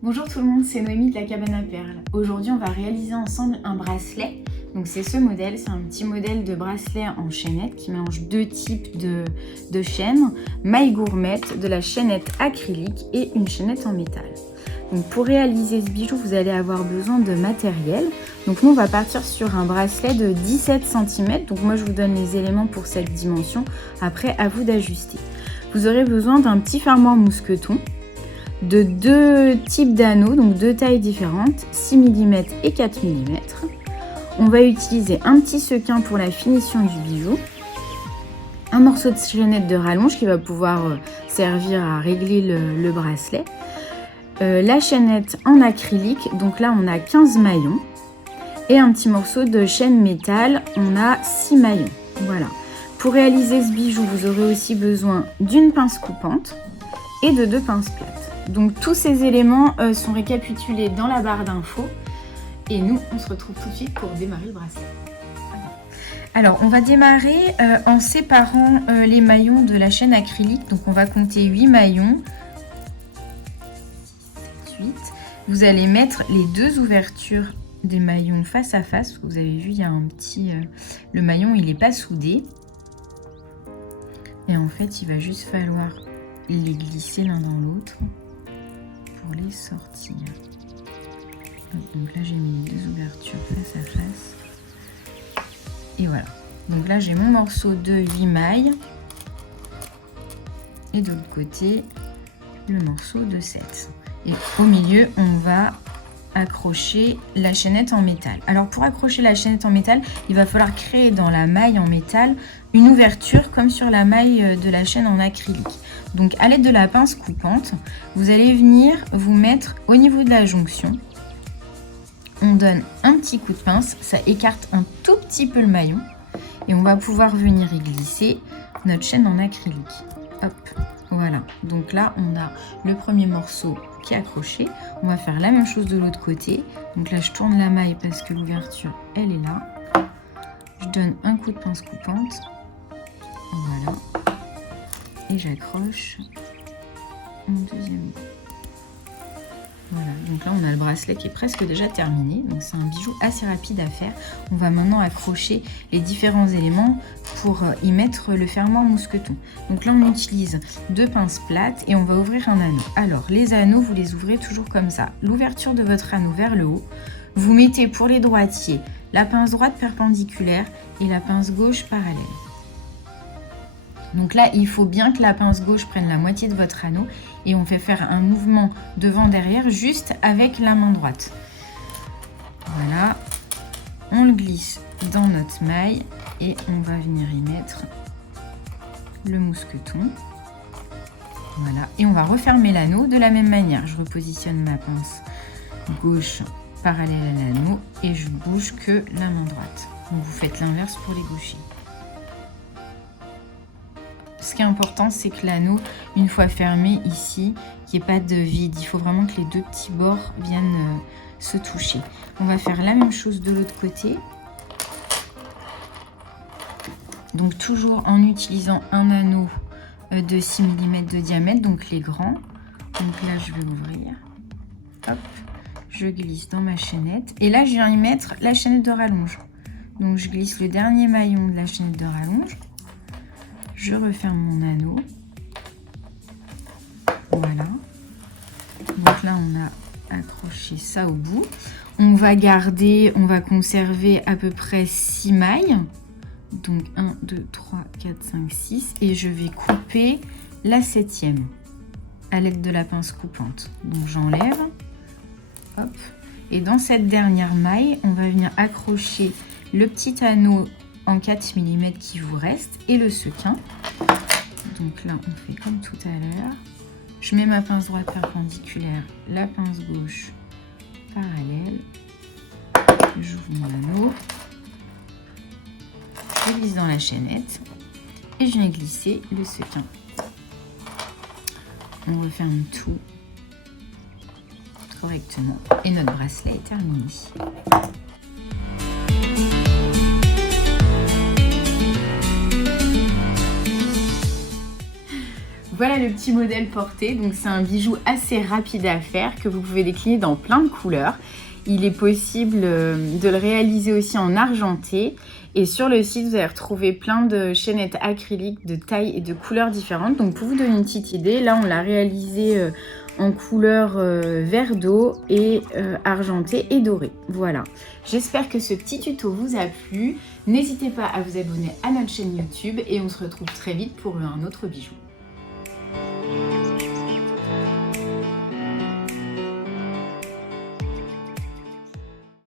Bonjour tout le monde, c'est Noémie de la cabane à perles. Aujourd'hui, on va réaliser ensemble un bracelet. Donc c'est ce modèle, c'est un petit modèle de bracelet en chaînette qui mélange deux types de chaînes, maille gourmette, de la chaînette acrylique et une chaînette en métal. Donc pour réaliser ce bijou, vous allez avoir besoin de matériel. Donc nous, on va partir sur un bracelet de 17 cm. Donc moi, je vous donne les éléments pour cette dimension. Après, à vous d'ajuster. Vous aurez besoin d'un petit fermoir mousqueton, de deux types d'anneaux, donc deux tailles différentes, 6 mm et 4 mm. On va utiliser un petit sequin pour la finition du bijou, un morceau de chaînette de rallonge qui va pouvoir servir à régler le bracelet, la chaînette en acrylique, donc là on a 15 maillons, et un petit morceau de chaîne métal, on a 6 maillons. Voilà. Pour réaliser ce bijou, vous aurez aussi besoin d'une pince coupante et de deux pinces plates. Donc tous ces éléments sont récapitulés dans la barre d'infos et nous on se retrouve tout de suite pour démarrer le bracelet. Alors on va démarrer en séparant les maillons de la chaîne acrylique. Donc on va compter 8 maillons. 7, 8. Vous allez mettre les deux ouvertures des maillons face à face. Parce que vous avez vu, il y a un petit... le maillon il n'est pas soudé. Et en fait il va juste falloir les glisser l'un dans l'autre pour les sortir. Donc là j'ai mis les deux ouvertures face à face. Et voilà. Donc là j'ai mon morceau de 8 mailles. Et de l'autre côté le morceau de 7. Et au milieu on va accrocher la chaînette en métal. Alors pour accrocher la chaînette en métal, il va falloir créer dans la maille en métal une ouverture comme sur la maille de la chaîne en acrylique. Donc à l'aide de la pince coupante, vous allez venir vous mettre au niveau de la jonction. On donne un petit coup de pince, ça écarte un tout petit peu le maillon et on va pouvoir venir y glisser notre chaîne en acrylique. Hop, voilà. Donc là, on a le premier morceau qui est accroché. On va faire la même chose de l'autre côté. Donc là, je tourne la maille parce que l'ouverture, elle est là. Je donne un coup de pince coupante. Voilà. Et j'accroche mon deuxième bout. Voilà, donc là on a le bracelet qui est presque déjà terminé, donc c'est un bijou assez rapide à faire. On va maintenant accrocher les différents éléments pour y mettre le fermoir mousqueton. Donc là on utilise deux pinces plates et on va ouvrir un anneau. Alors les anneaux, vous les ouvrez toujours comme ça, l'ouverture de votre anneau vers le haut. Vous mettez pour les droitiers la pince droite perpendiculaire et la pince gauche parallèle. Donc là, il faut bien que la pince gauche prenne la moitié de votre anneau et on fait faire un mouvement devant-derrière juste avec la main droite. Voilà, on le glisse dans notre maille et on va venir y mettre le mousqueton. Voilà, et on va refermer l'anneau de la même manière. Je repositionne ma pince gauche parallèle à l'anneau et je bouge que la main droite. Donc vous faites l'inverse pour les gauchers. Ce qui est important, c'est que l'anneau, une fois fermé ici, qu'il n'y ait pas de vide. Il faut vraiment que les deux petits bords viennent se toucher. On va faire la même chose de l'autre côté. Donc toujours en utilisant un anneau de 6 mm de diamètre, donc les grands. Donc là, je vais ouvrir. Hop, je glisse dans ma chaînette. Et là, je viens y mettre la chaînette de rallonge. Donc je glisse le dernier maillon de la chaînette de rallonge. Je referme mon anneau. Voilà. Donc là, on a accroché ça au bout. On va garder, on va conserver à peu près 6 mailles. Donc 1, 2, 3, 4, 5, 6. Et je vais couper la 7e à l'aide de la pince coupante. Donc j'enlève. Hop. Et dans cette dernière maille, on va venir accrocher le petit anneau en 4 mm qui vous reste et le sequin. Donc là on fait comme tout à l'heure, je mets ma pince droite perpendiculaire, la pince gauche parallèle, j'ouvre mon anneau, je glisse dans la chaînette et je viens glisser le sequin. On referme tout correctement et notre bracelet est terminé. Voilà le petit modèle porté, donc c'est un bijou assez rapide à faire que vous pouvez décliner dans plein de couleurs. Il est possible de le réaliser aussi en argenté et sur le site vous allez retrouver plein de chaînettes acryliques de tailles et de couleurs différentes. Donc pour vous donner une petite idée, là on l'a réalisé en couleur vert d'eau et argenté et doré. Voilà, j'espère que ce petit tuto vous a plu. N'hésitez pas à vous abonner à notre chaîne YouTube et on se retrouve très vite pour un autre bijou.